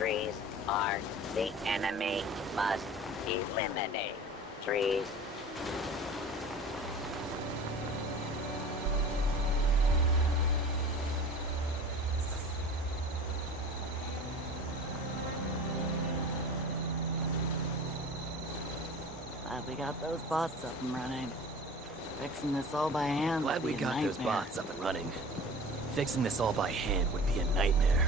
Trees are the enemy. Must eliminate trees. Glad we got those bots up and running. Fixing this all by hand Glad would we be a got those nightmare. bots up and running. Fixing this all by hand would be a nightmare.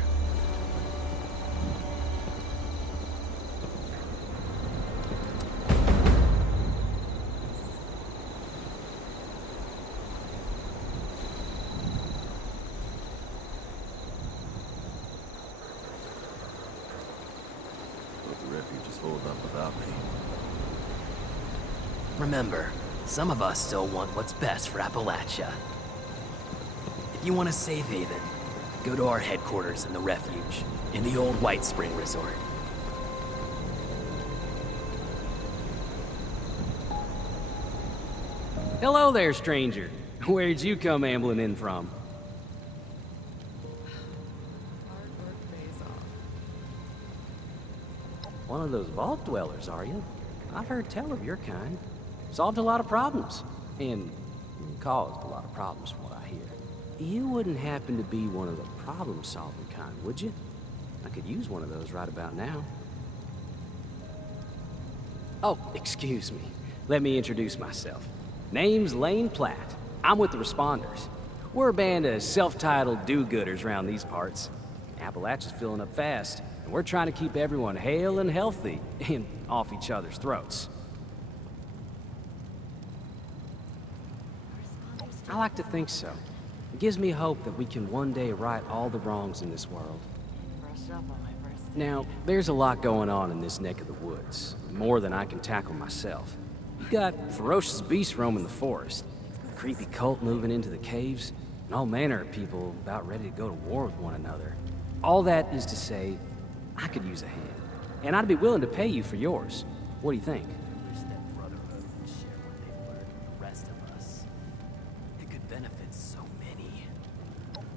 Hope the refuge is holding up without me. Remember, some of us still want what's best for Appalachia. If you want a safe haven, go to our headquarters in the refuge, in the old White Spring Resort. Hello there, stranger. Where'd you come ambling in from? Hard work pays off. One of those vault dwellers, are you? I've heard tell of your kind. Solved a lot of problems. And caused a lot of problems from what I hear. You wouldn't happen to be one of the problem-solving kind, would you? I could use one of those right about now. Oh, excuse me. Let me introduce myself. Name's Lane Platt. I'm with the Responders. We're a band of self-titled do-gooders around these parts. Appalachia's filling up fast, and we're trying to keep everyone hale and healthy and off each other's throats. I like to think so. It gives me hope that we can one day right all the wrongs in this world. Brush up on my first Now, there's a lot going on in this neck of the woods, more than I can tackle myself. You got ferocious beasts roaming the forest, a creepy cult moving into the caves, and all manner of people about ready to go to war with one another. All that is to say, I could use a hand, and I'd be willing to pay you for yours. What do you think? Wish that brotherhood would share what they've learned with the rest of us. It could benefit so many.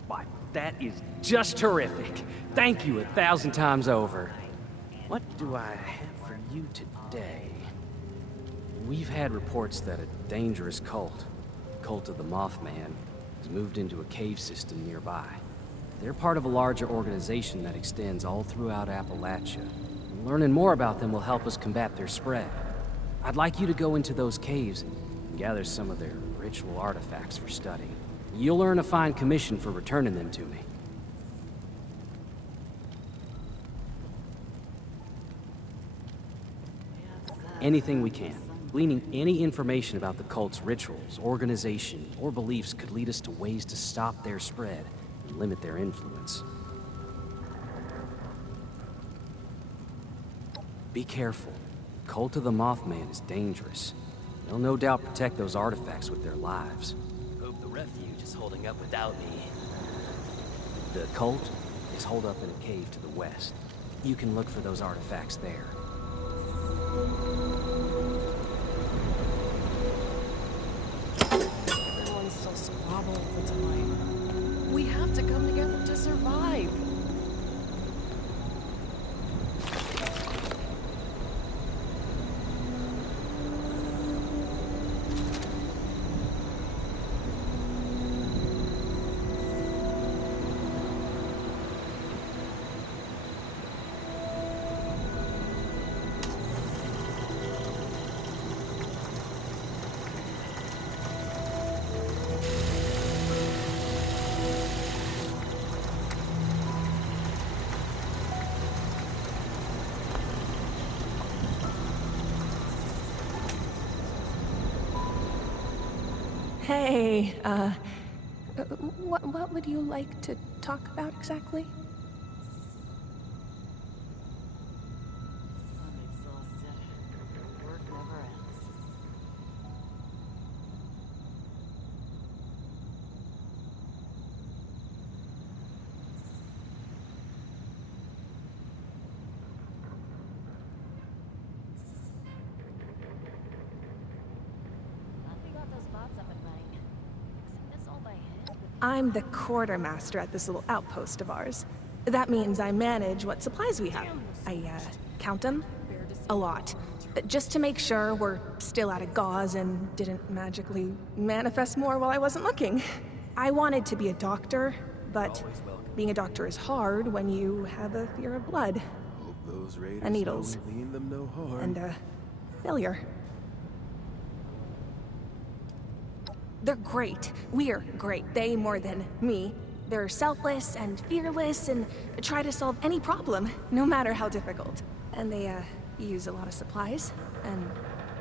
Why, that is just terrific. Thank you 1,000 times over. What do I have for you today? We've had reports that a dangerous cult, the Cult of the Mothman, has moved into a cave system nearby. They're part of a larger organization that extends all throughout Appalachia. Learning more about them will help us combat their spread. I'd like you to go into those caves and gather some of their ritual artifacts for study. You'll earn a fine commission for returning them to me. Anything we can. Gleaning any information about the cult's rituals, organization, or beliefs could lead us to ways to stop their spread and limit their influence. Be careful. The Cult of the Mothman is dangerous. They'll no doubt protect those artifacts with their lives. Hope the refuge is holding up without me. The cult is holed up in a cave to the west. You can look for those artifacts there. Everyone's still squabbling for time. We have to come together to survive. Hey, what would you like to talk about exactly? I'm exhausted. Work never ends. Glad we got those bots up and running. Fixing this all by hand would be I'm the quartermaster at this little outpost of ours. That means I manage what supplies we have. I, count them. A lot. Just to make sure we're still out of gauze and didn't magically manifest more while I wasn't looking. I wanted to be a doctor, but being a doctor is hard when you have a fear of blood. Hope those raiders And needles. don't mean them no harm. And, failure. They're great. We're great. They more than me. They're selfless and fearless and try to solve any problem, no matter how difficult. And they, use a lot of supplies, and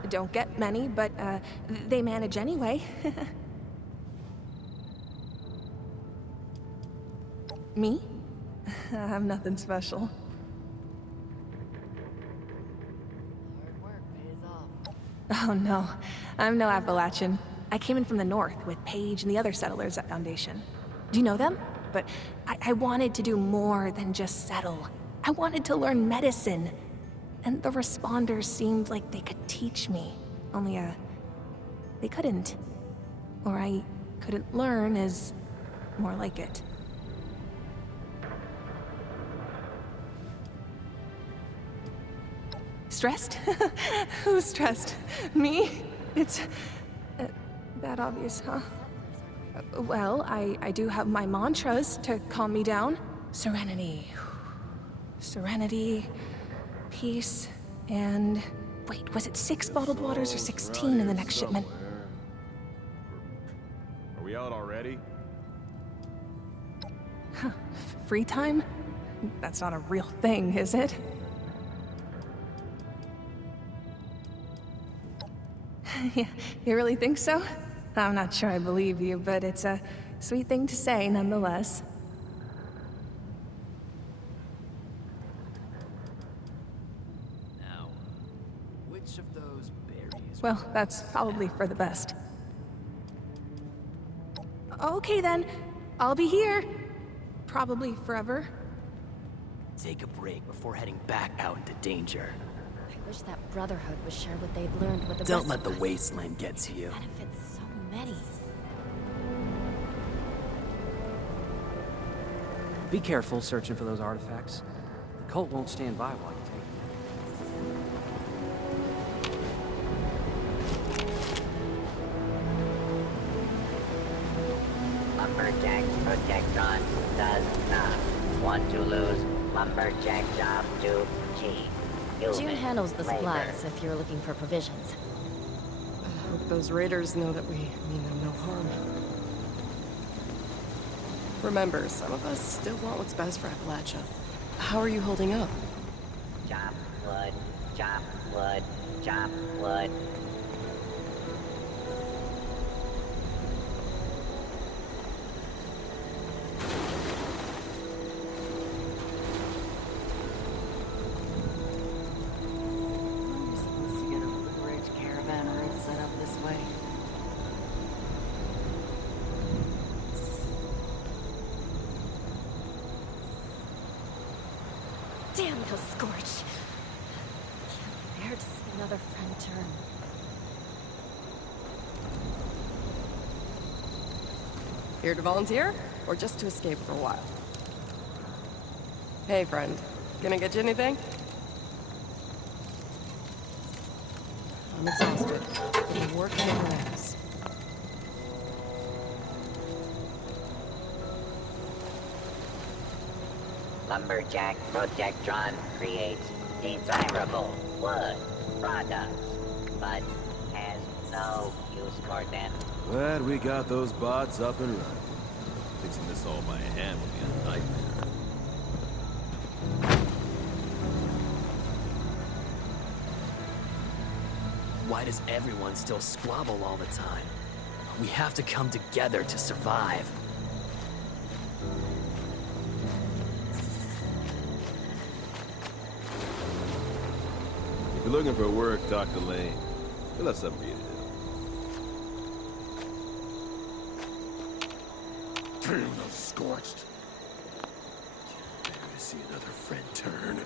don't get many, but, they manage anyway. Me? I'm nothing special. Hard work pays off. Oh no, I'm no Appalachian. I came in from the north with Paige and the other settlers at Foundation. Do you know them? But I wanted to do more than just settle. I wanted to learn medicine. And the responders seemed like they could teach me. Only, they couldn't. Or I couldn't learn is more like it. Stressed? Who's stressed? Me? It's that obvious, huh? Well, I do have my mantras to calm me down. Serenity. Serenity. Peace. And... wait, was it 6 bottled waters or 16 in the next shipment? Are we out already? Free time? That's not a real thing, is it? Yeah, you really think so? I'm not sure I believe you, but it's a sweet thing to say nonetheless. Now, which of those berries? Well, that's probably for the best. Okay then, I'll be here. Probably forever. Take a break before heading back out into danger. I wish that Brotherhood would share what they've learned with the Don't rest let of the us. wasteland get to you. Benefits so many. Be careful searching for those artifacts. The cult won't stand by while you take them. Lumberjack Protectron does not want to lose Lumberjack job to G. June handles the labor. supplies if you're looking for provisions. I hope those raiders know that we mean them no harm. Remember, some of us still want what's best for Appalachia. How are you holding up? Chop wood, chop wood, chop wood. You're supposed to get a Blue Ridge caravan route set up this way. Damn those Scorch! Can't bear to see another friend turn. Here to volunteer? Or just to escape for a while? Hey, friend. Gonna get you anything? I'm exhausted. But the work never ends. Lumberjack Protectron creates desirable wood products, but has no use for them. Glad we got those bots up and running. Fixing this all by hand will be a nightmare. Why does everyone still squabble all the time? We have to come together to survive. If you're looking for work, talk to Lane. He'll have something for you to do. Damn those scorched. Can't bear to see another friend turn.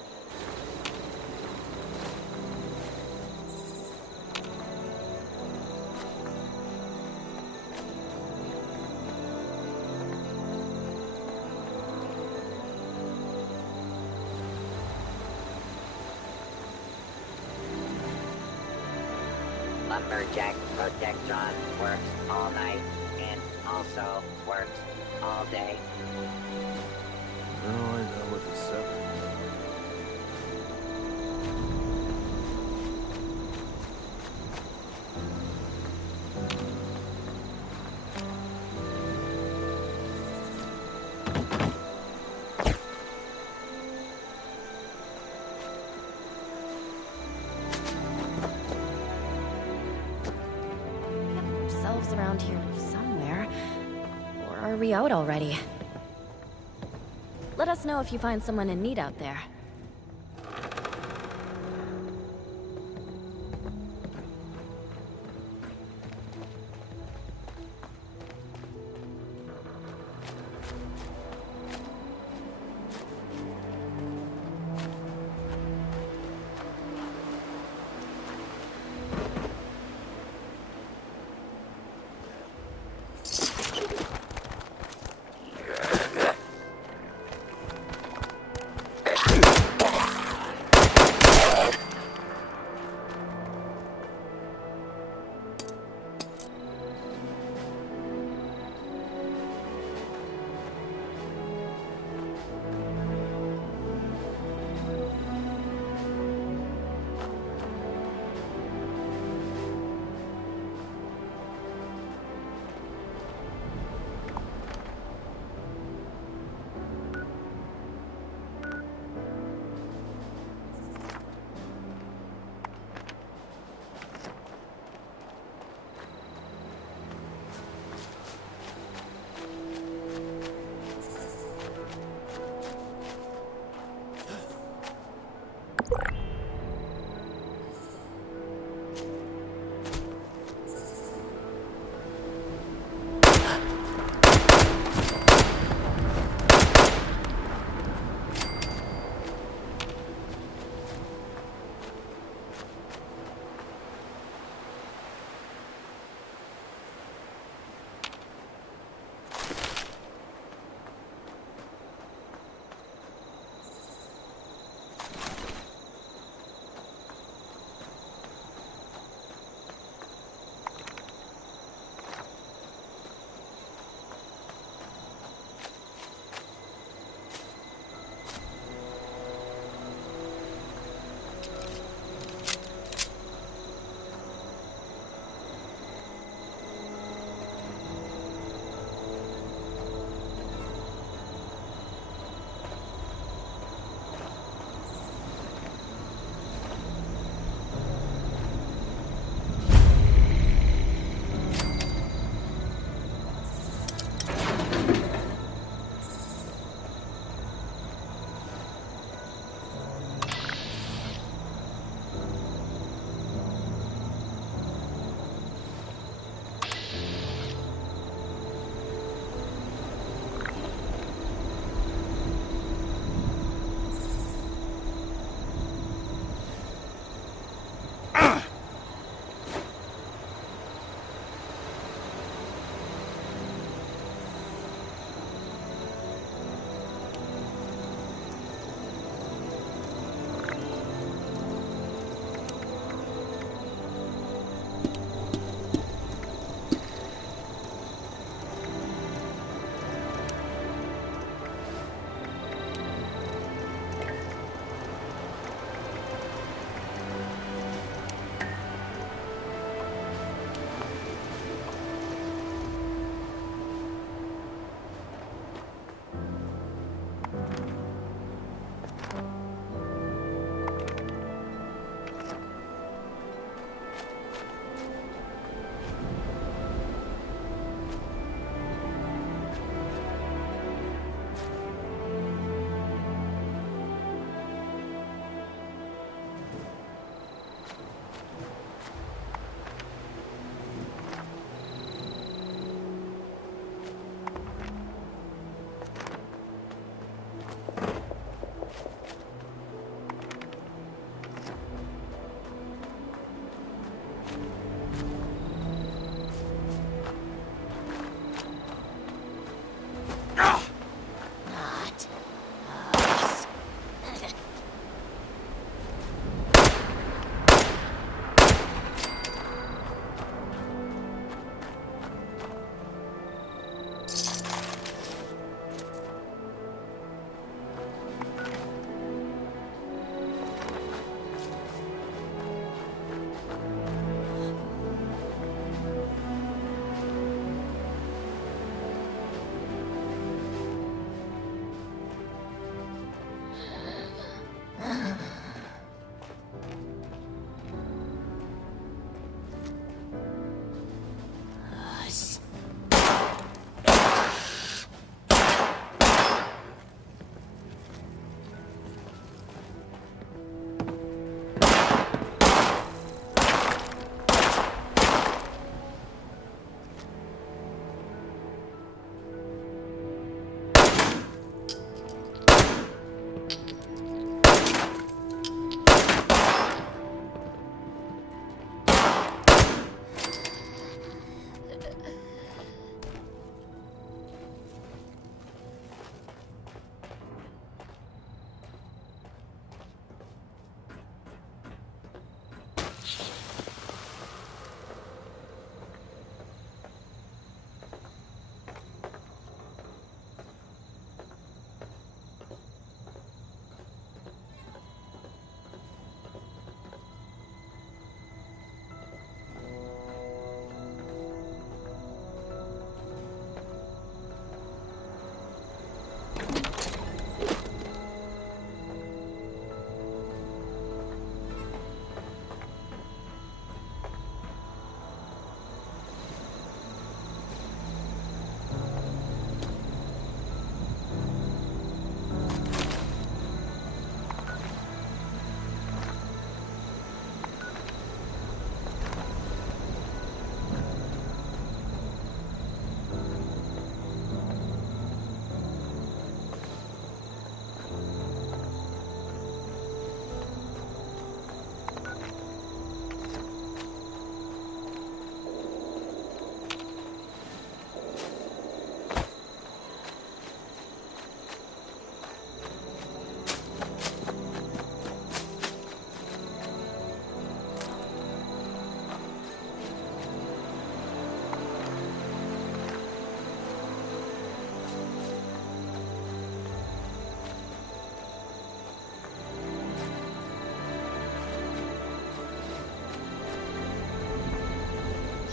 lumberjack protectron works all night and also works all day. Now I know what the seven. Ourselves around here somewhere. Or are we out already? Let us know if you find someone in need out there.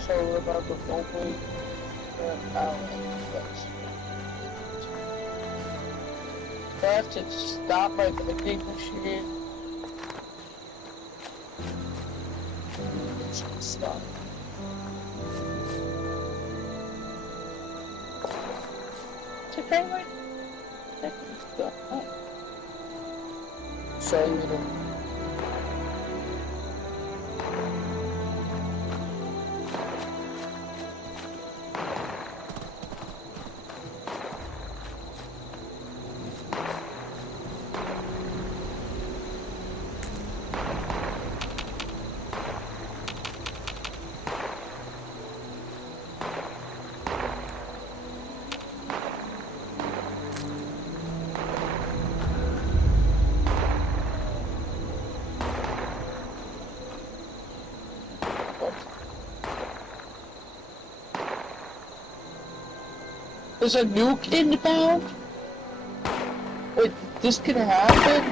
So we're about to open the outlet. Do I have to stop my vending machine? It's stop. It's okay, right? So you know. There's a nuke inbound? Wait, this can happen?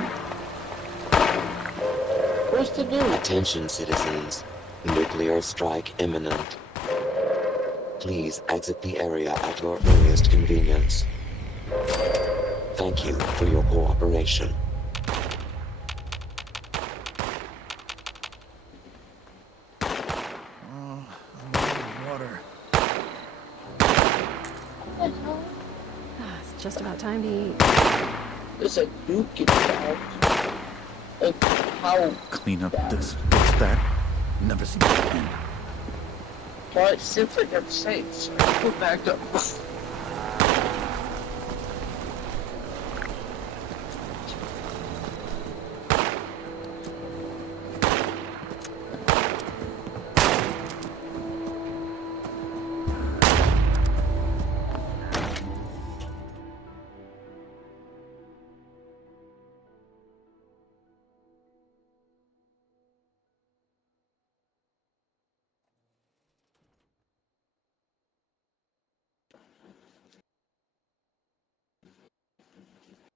Where's the nuke? Attention, citizens. Nuclear strike imminent. Please exit the area at your earliest convenience. Thank you for your cooperation. Water. It's just about time to eat. There's a nuke inbound. Like, how? Clean up this, fix that. Never seen that again. Well, it seems like I'm safe, so I go back up.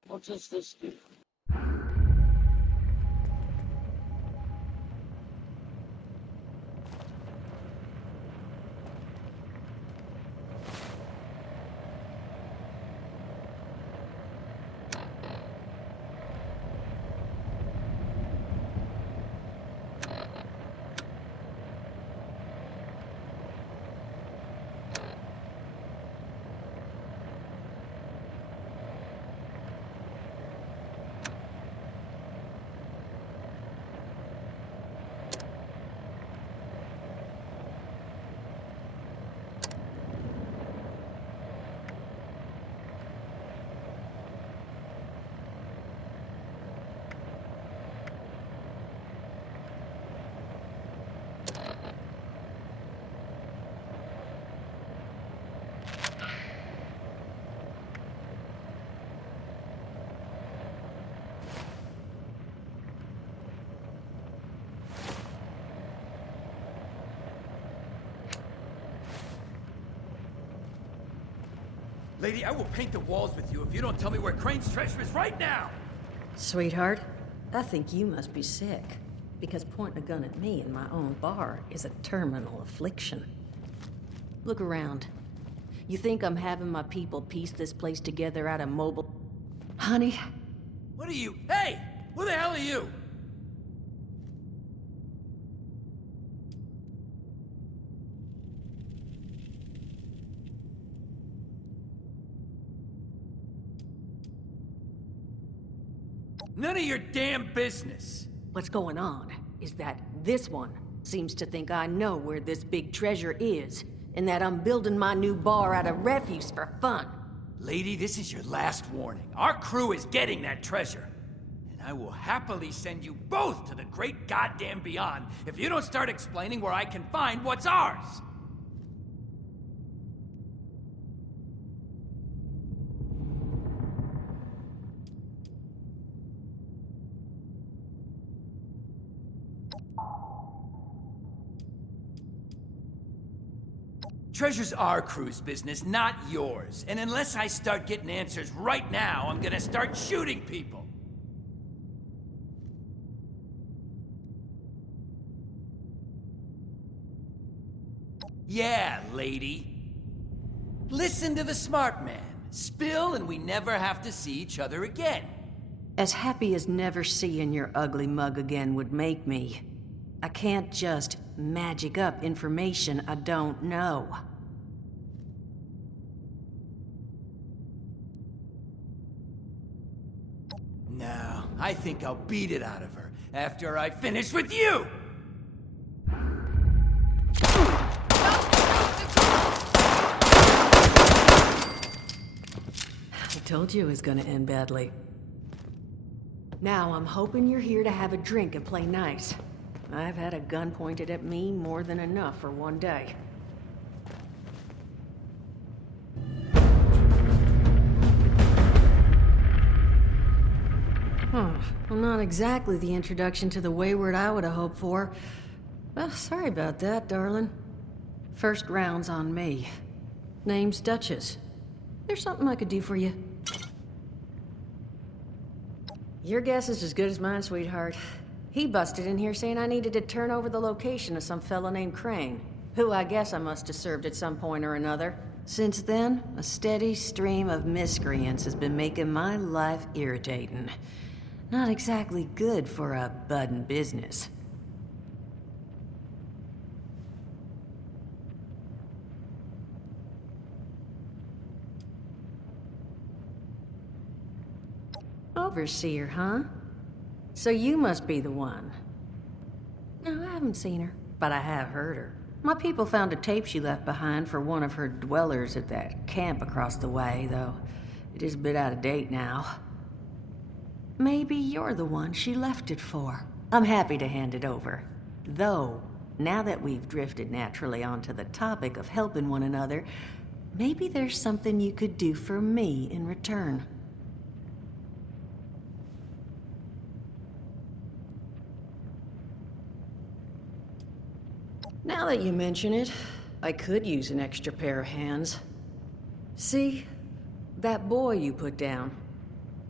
What does this do? Lady, I will paint the walls with you if you don't tell me where Crane's treasure is right now! Sweetheart, I think you must be sick. Because pointing a gun at me in my own bar is a terminal affliction. Look around. You think I'm having my people piece this place together out of mobile... Honey? What are you? Hey! Who the hell are you? None of your damn business! What's going on is that this one seems to think I know where this big treasure is, and that I'm building my new bar out of refuse for fun. Lady, this is your last warning. Our crew is getting that treasure. And I will happily send you both to the great goddamn beyond if you don't start explaining where I can find what's ours! Treasure's our crew's business, not yours. And unless I start getting answers right now, I'm gonna start shooting people. Yeah, lady. Listen to the smart man. Spill and we never have to see each other again. As happy as never seeing your ugly mug again would make me, I can't just magic up information I don't know. No, I think I'll beat it out of her after I finish with you! I told you it was gonna end badly. Now I'm hoping you're here to have a drink and play nice. I've had a gun pointed at me more than enough for one day. Well, not exactly the introduction to the wayward I would have hoped for. Well, sorry about that, darling. First round's on me. Name's Duchess. There's something I could do for you. Your guess is as good as mine, sweetheart. He busted in here saying I needed to turn over the location of some fellow named Crane, who I guess I must have served at some point or another. Since then, a steady stream of miscreants has been making my life irritating. Not exactly good for a budding business. Overseer, huh? So you must be the one. No, I haven't seen her, but I have heard her. My people found a tape she left behind for one of her dwellers at that camp across the way, though it is a bit out of date now. Maybe you're the one she left it for. I'm happy to hand it over. Though, now that we've drifted naturally onto the topic of helping one another, maybe there's something you could do for me in return. Now that you mention it, I could use an extra pair of hands. See? That boy you put down.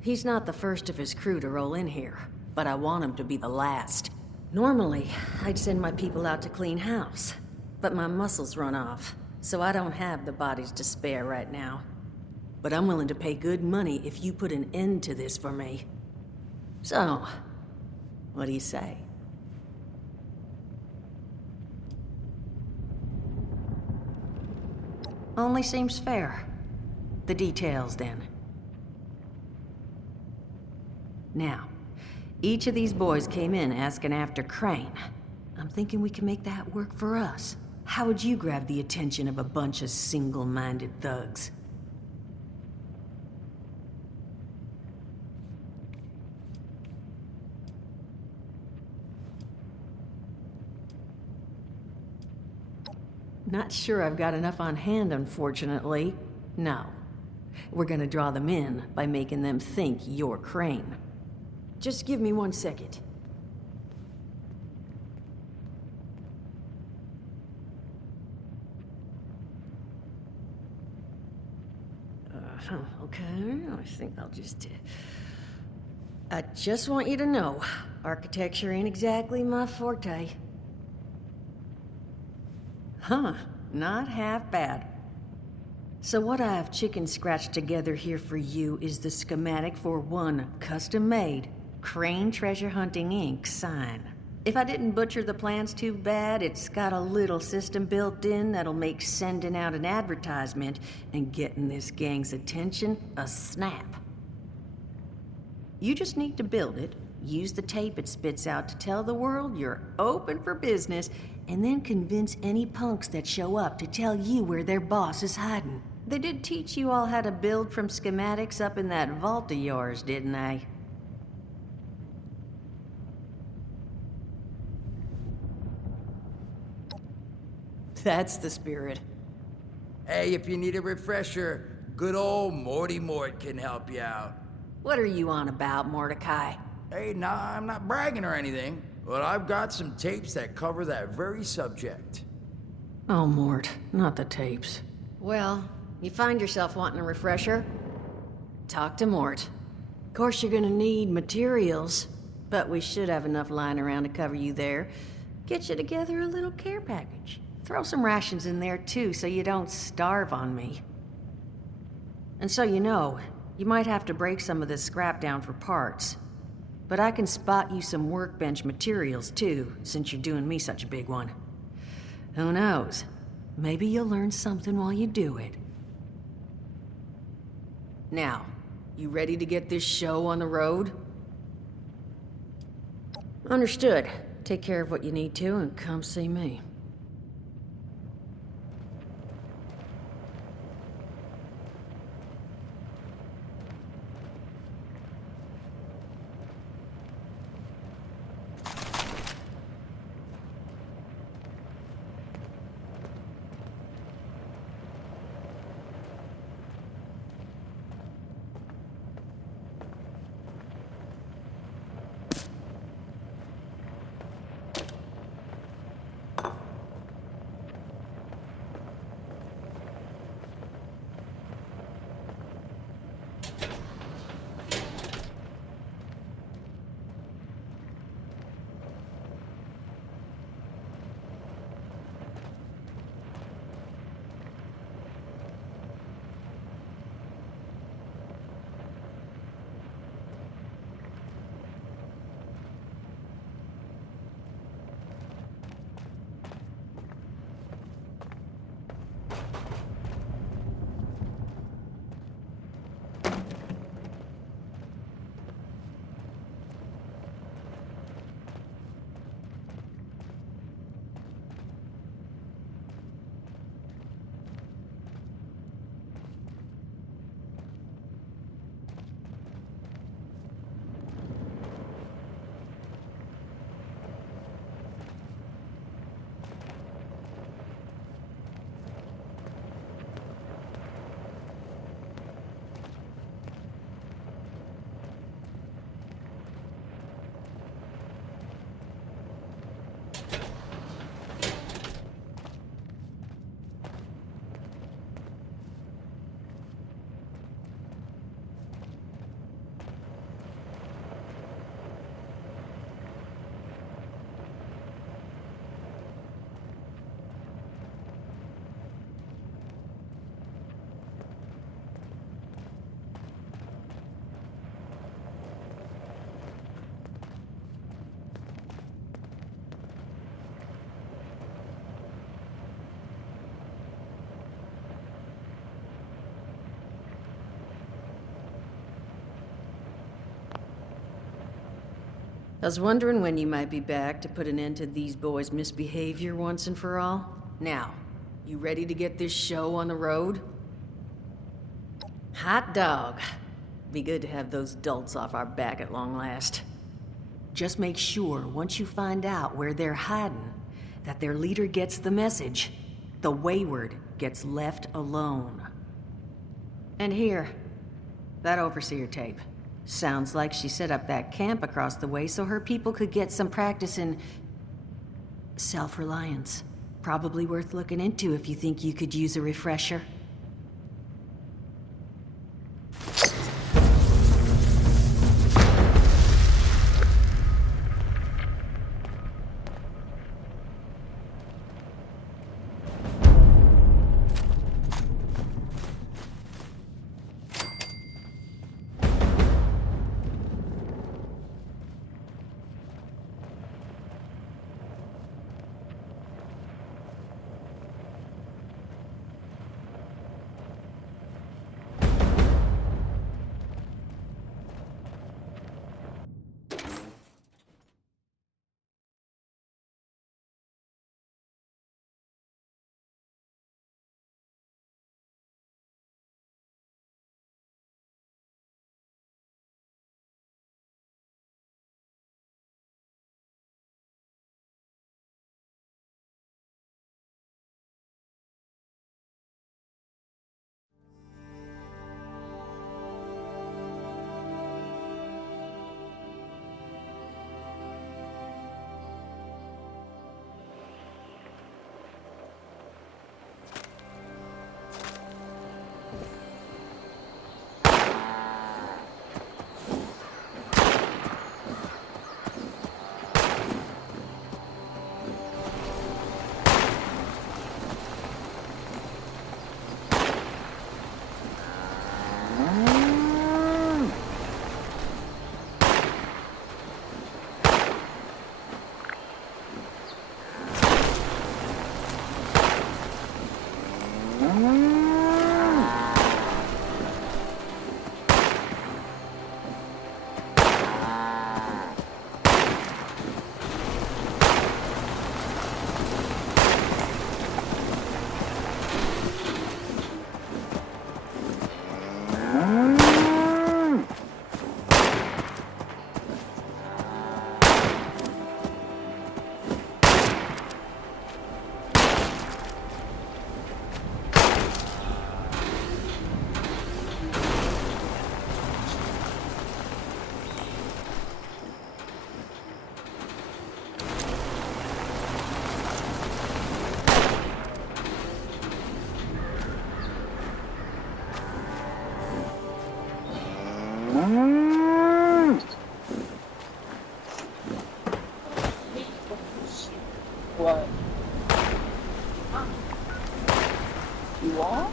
He's not the first of his crew to roll in here, but I want him to be the last. Normally, I'd send my people out to clean house, but my muscles run off, so I don't have the bodies to spare right now. But I'm willing to pay good money if you put an end to this for me. So, what do you say? Only seems fair. The details, then. Now, each of these boys came in asking after Crane. I'm thinking we can make that work for us. How would you grab the attention of a bunch of single-minded thugs? Not sure I've got enough on hand, unfortunately. No. We're gonna draw them in by making them think you're Crane. Just give me 1 second. huh? Okay, I think I'll just... I just want you to know, architecture ain't exactly my forte. Huh, not half bad. So what I've chicken scratched together here for you is the schematic for one custom-made Crane Treasure Hunting Inc. sign. If I didn't butcher the plans too bad, it's got a little system built in that'll make sending out an advertisement and getting this gang's attention a snap. You just need to build it, use the tape it spits out to tell the world you're open for business, and then convince any punks that show up to tell you where their boss is hiding. They did teach you all how to build from schematics up in that vault of yours, didn't they? That's the spirit. Hey, if you need a refresher, good old Morty Mort can help you out. What are you on about, Mordecai? Hey, nah, I'm not bragging or anything, but I've got some tapes that cover that very subject. Oh, Mort, not the tapes. Well, you find yourself wanting a refresher? Talk to Mort. Of course, you're gonna need materials, but we should have enough lying around to cover you there. Get you together a little care package. Throw some rations in there, too, so you don't starve on me. And so you know, you might have to break some of this scrap down for parts. But I can spot you some workbench materials, too, since you're doing me such a big one. Who knows? Maybe you'll learn something while you do it. Now, you ready to get this show on the road? Understood. Take care of what you need to and come see me. I was wondering when you might be back to put an end to these boys' misbehavior once and for all. Now, you ready to get this show on the road? Hot dog. Be good to have those dolts off our back at long last. Just make sure, once you find out where they're hiding, that their leader gets the message. The wayward gets left alone. And here, that overseer tape. Sounds like she set up that camp across the way so her people could get some practice in self-reliance. Probably worth looking into if you think you could use a refresher. What? You are?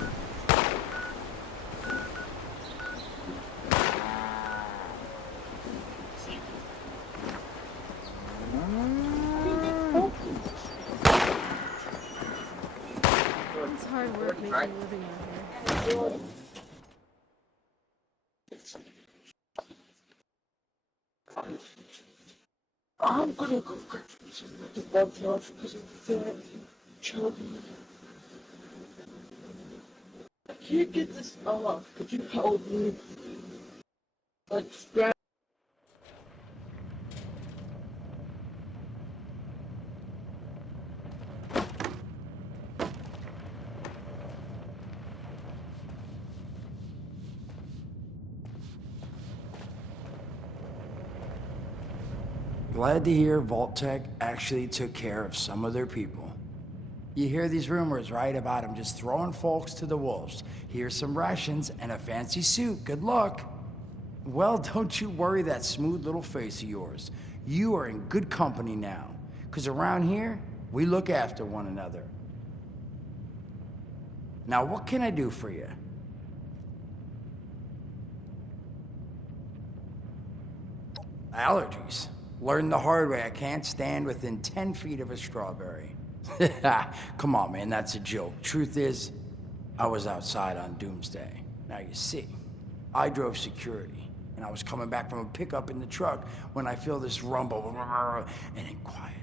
It's hard work making a living out here. I'm gonna go get the blood test because of that children. I can't get this off. Could you help me? Like, grab. Glad to hear Vault-Tec actually took care of some of their people. You hear these rumors, right, about them just throwing folks to the wolves. Here's some rations and a fancy suit. Good luck. Well, don't you worry that smooth little face of yours. You are in good company now. Because around here, we look after one another. Now, what can I do for you? Allergies. Learned the hard way. I can't stand within 10 feet of a strawberry. Come on, man, that's a joke. Truth is, I was outside on Doomsday. Now, you see, I drove security, and I was coming back from a pickup in the truck when I feel this rumble, and then quiet.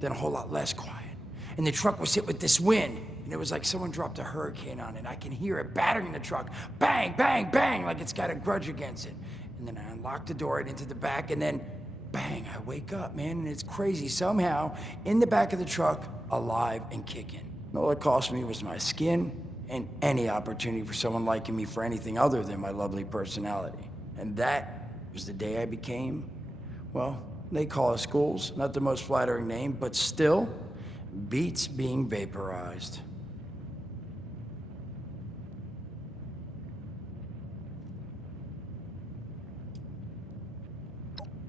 Then a whole lot less quiet. And the truck was hit with this wind, and it was like someone dropped a hurricane on it. I can hear it battering the truck. Bang, bang, bang, like it's got a grudge against it. And then I unlocked the door into the back, and then bang, I wake up, man, and it's crazy. Somehow, in the back of the truck, alive and kicking. All it cost me was my skin and any opportunity for someone liking me for anything other than my lovely personality. And that was the day I became, well, they call us ghouls. Not the most flattering name, but still, beats being vaporized.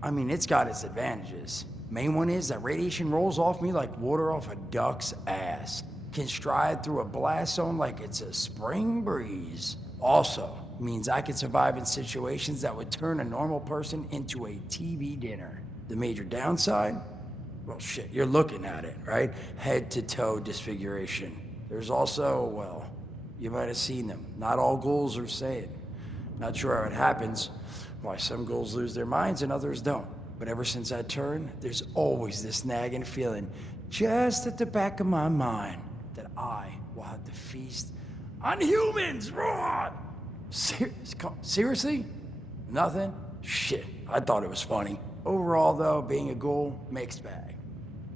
I mean, it's got its advantages. Main one is that radiation rolls off me like water off a duck's ass. Can stride through a blast zone like it's a spring breeze. Also, means I can survive in situations that would turn a normal person into a TV dinner. The major downside? Well, shit, you're looking at it, right? Head to toe disfiguration. There's also, well, you might have seen them. Not all ghouls are sane. Not sure how it happens. Why some ghouls lose their minds and others don't. But ever since I turned, there's always this nagging feeling just at the back of my mind that I will have to feast on humans. Raw! Seriously? Nothing? Shit, I thought it was funny. Overall, though, being a ghoul, mixed bag.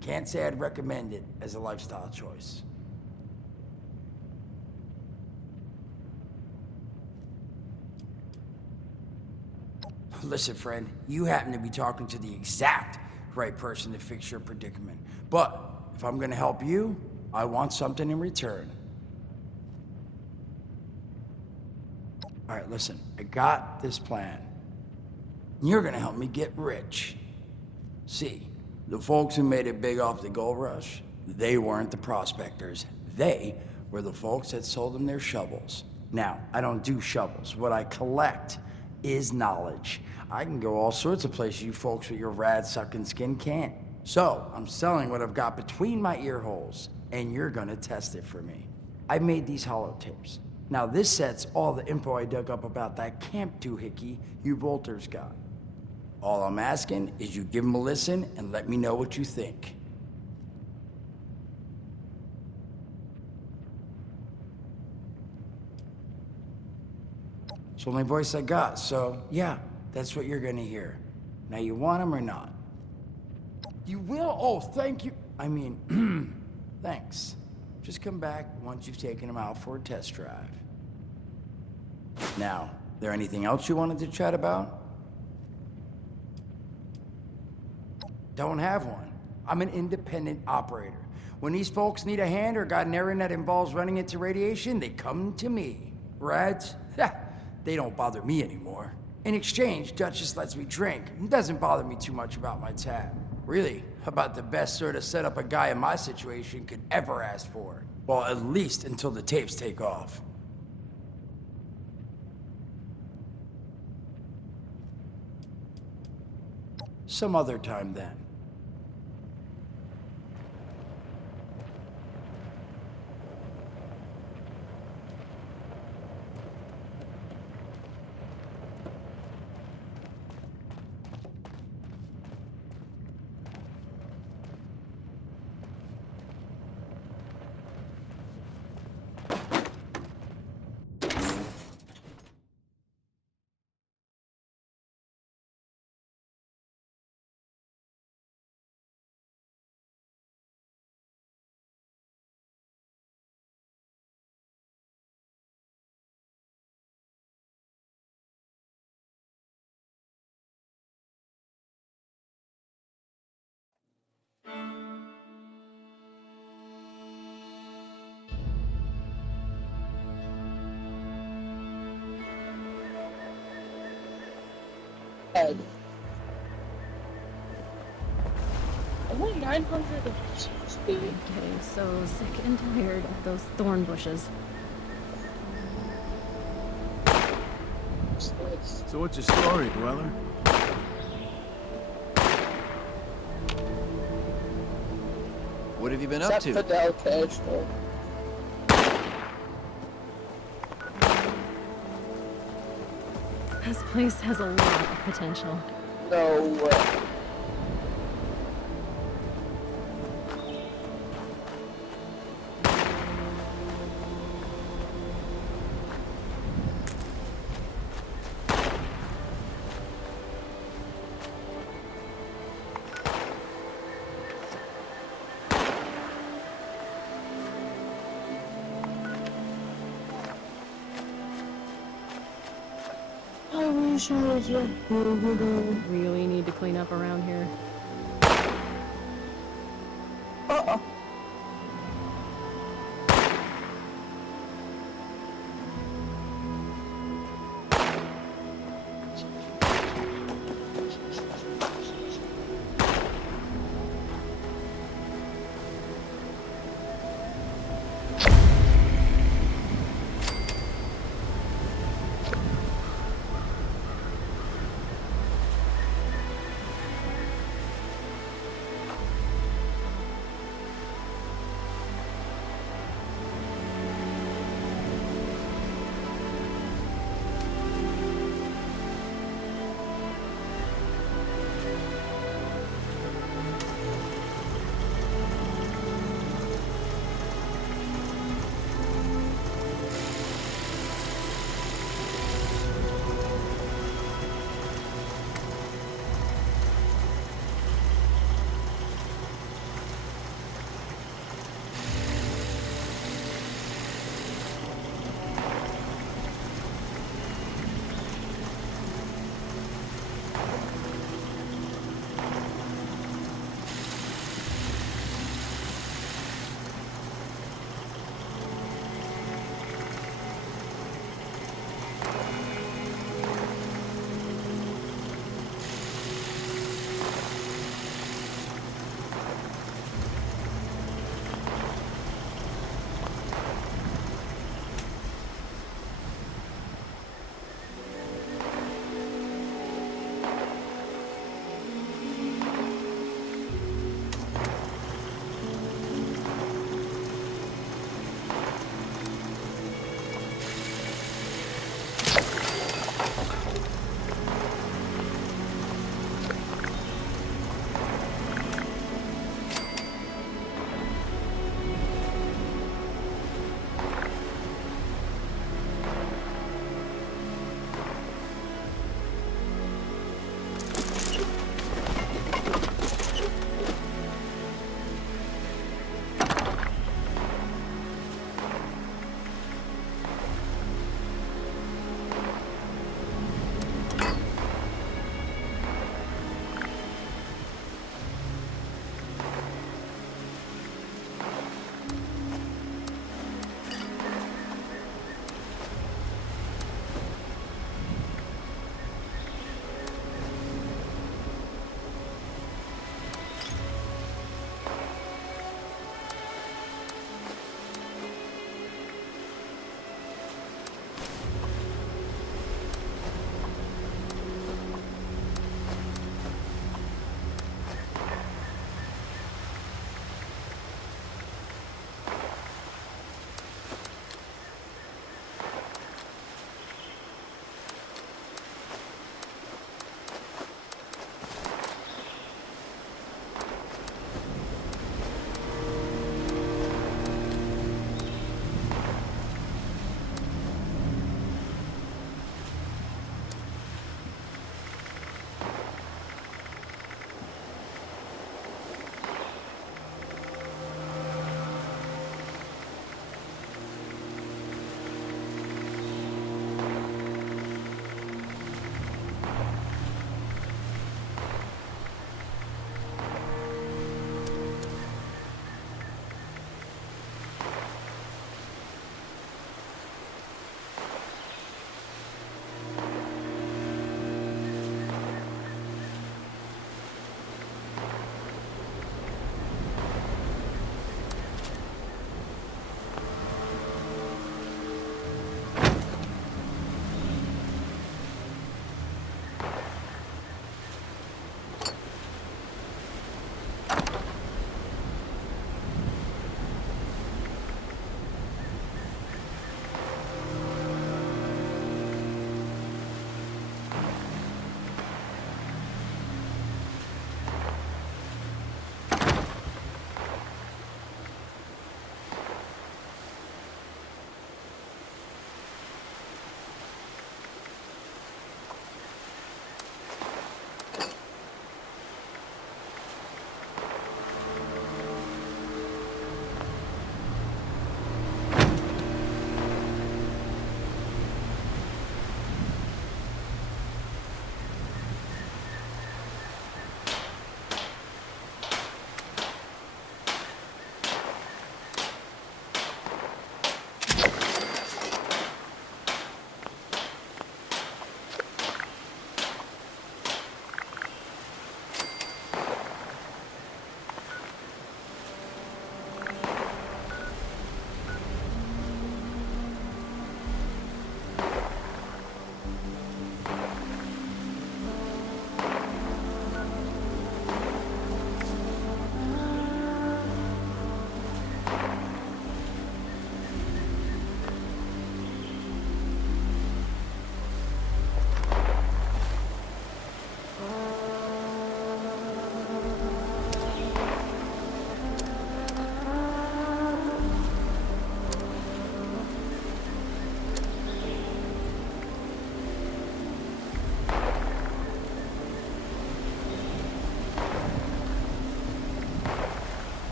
Can't say I'd recommend it as a lifestyle choice. Listen, friend, you happen to be talking to the exact right person to fix your predicament. But if I'm gonna help you, I want something in return. All right, listen, I got this plan. You're gonna help me get rich. See, the folks who made it big off the gold rush, they weren't the prospectors. They were the folks that sold them their shovels. Now, I don't do shovels. What I collect is knowledge. I can go all sorts of places you folks with your rad-sucking skin can't. So, I'm selling what I've got between my ear holes, and you're gonna test it for me. I made these holotapes. Now, this set's all the info I dug up about that camp doohickey you Volters got. All I'm asking is you give them a listen and let me know what you think. It's the only voice I got, so yeah, that's what you're gonna hear. Now, you want them or not? You will? Oh, thank you. I mean, thanks. Just come back once you've taken them out for a test drive. Now, there anything else you wanted to chat about? Don't have one. I'm an independent operator. When these folks need a hand or got an errand that involves running into radiation, they come to me. Rads? They don't bother me anymore. In exchange, Duchess lets me drink and doesn't bother me too much about my tab. Really, about the best sort of setup a guy in my situation could ever ask for. Well, at least until the tapes take off. Some other time then. Head. Only 900 speed. Getting so sick and tired of those thorn bushes. So what's your story, Dweller? What have you been up to? Fidel Castro. This place has a lot of potential. No way. I wish I was a Really need to clean up around here. Uh-oh.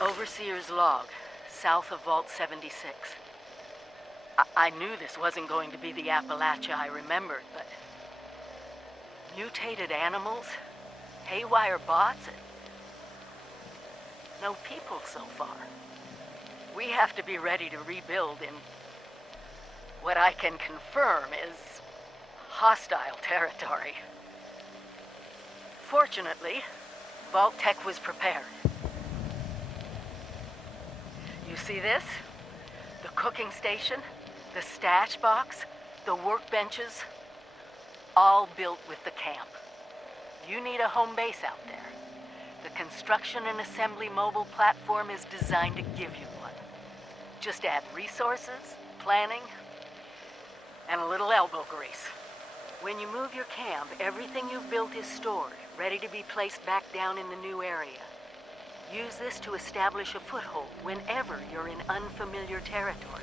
Overseer's log, south of Vault 76. I knew this wasn't going to be the Appalachia I remembered, but... mutated animals, haywire bots, and no people so far. We have to be ready to rebuild in what I can confirm is hostile territory. Fortunately, Vault Tech was prepared. You see this? The cooking station, the stash box, the workbenches, all built with the camp. You need a home base out there. The construction and assembly mobile platform is designed to give you one. Just add resources, planning, and a little elbow grease. When you move your camp, everything you've built is stored, ready to be placed back down in the new area. Use this to establish a foothold whenever you're in unfamiliar territory.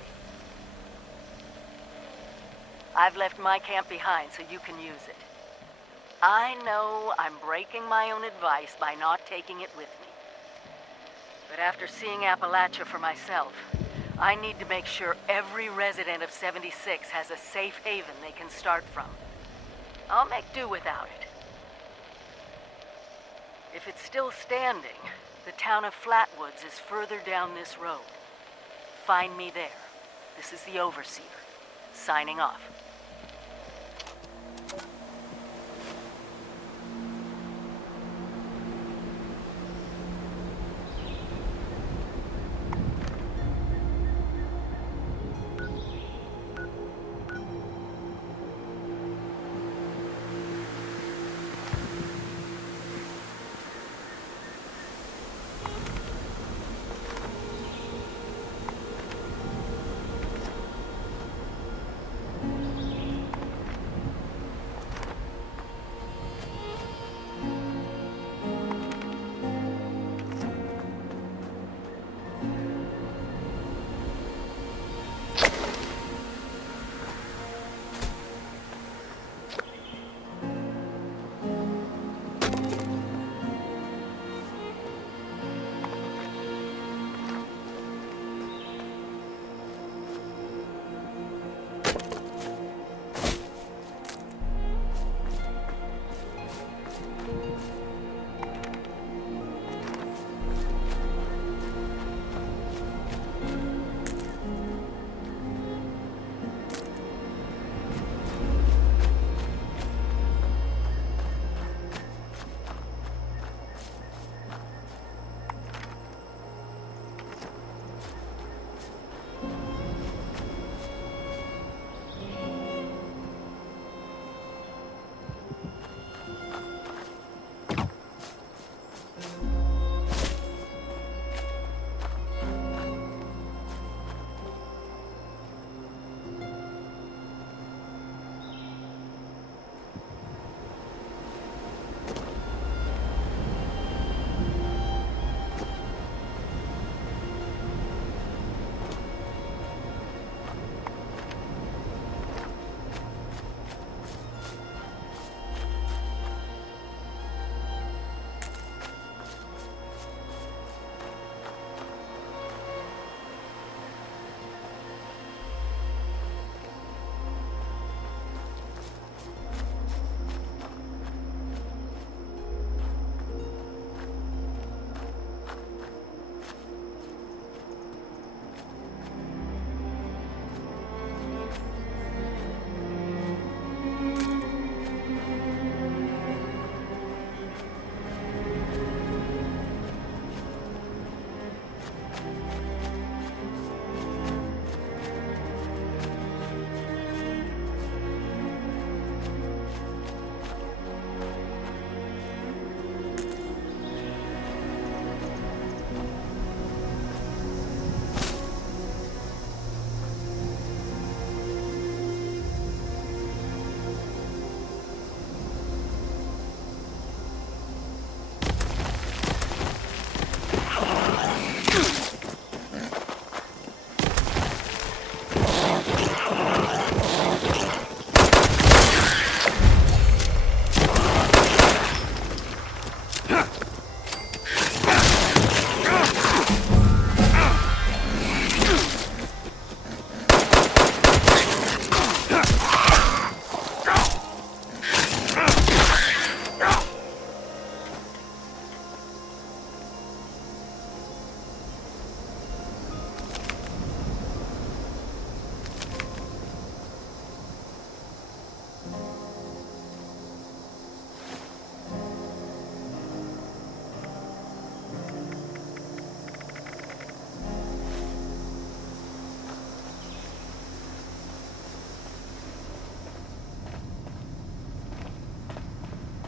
I've left my camp behind so you can use it. I know I'm breaking my own advice by not taking it with me. But after seeing Appalachia for myself, I need to make sure every resident of 76 has a safe haven they can start from. I'll make do without it. If it's still standing, the town of Flatwoods is further down this road. Find me there. This is the Overseer, signing off.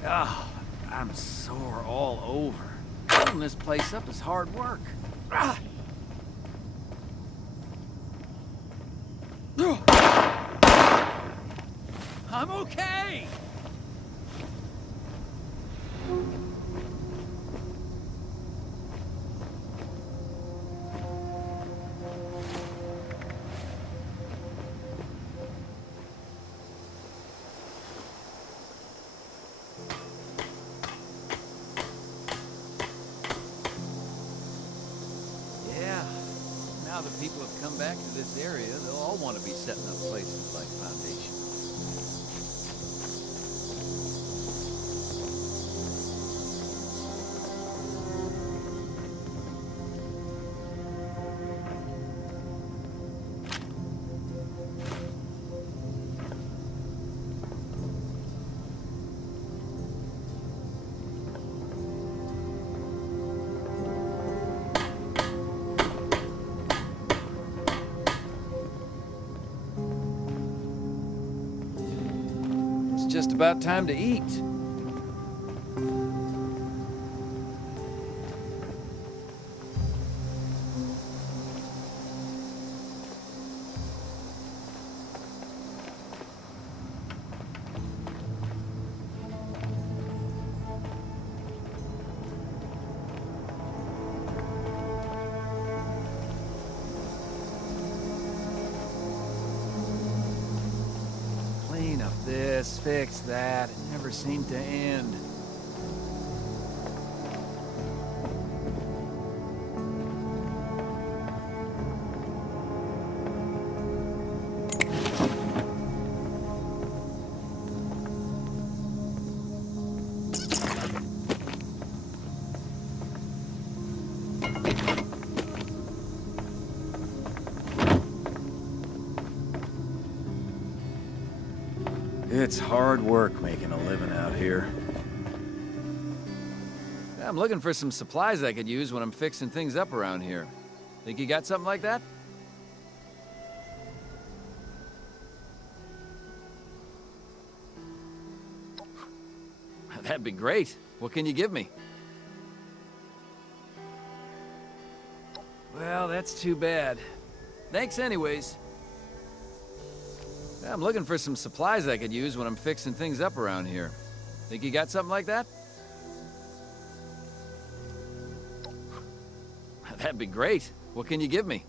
Oh, I'm sore all over. Holding this place up is hard work. Ah! I'm okay! Now that people have come back to this area, they'll all want to be setting up places like Foundation. Just about time to eat. Clean up this, fix that. It never seemed to end. It's hard work making a living out here. I'm looking for some supplies I could use when I'm fixing things up around here. Think you got something like that? That'd be great. What can you give me? Well, that's too bad. Thanks anyways. I'm looking for some supplies I could use when I'm fixing things up around here. Think you got something like that? That'd be great. What can you give me?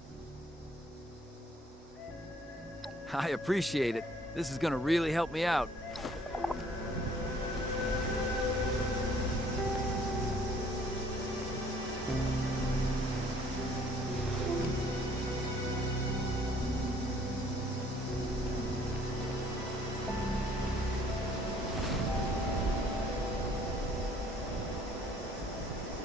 I appreciate it. This is gonna really help me out.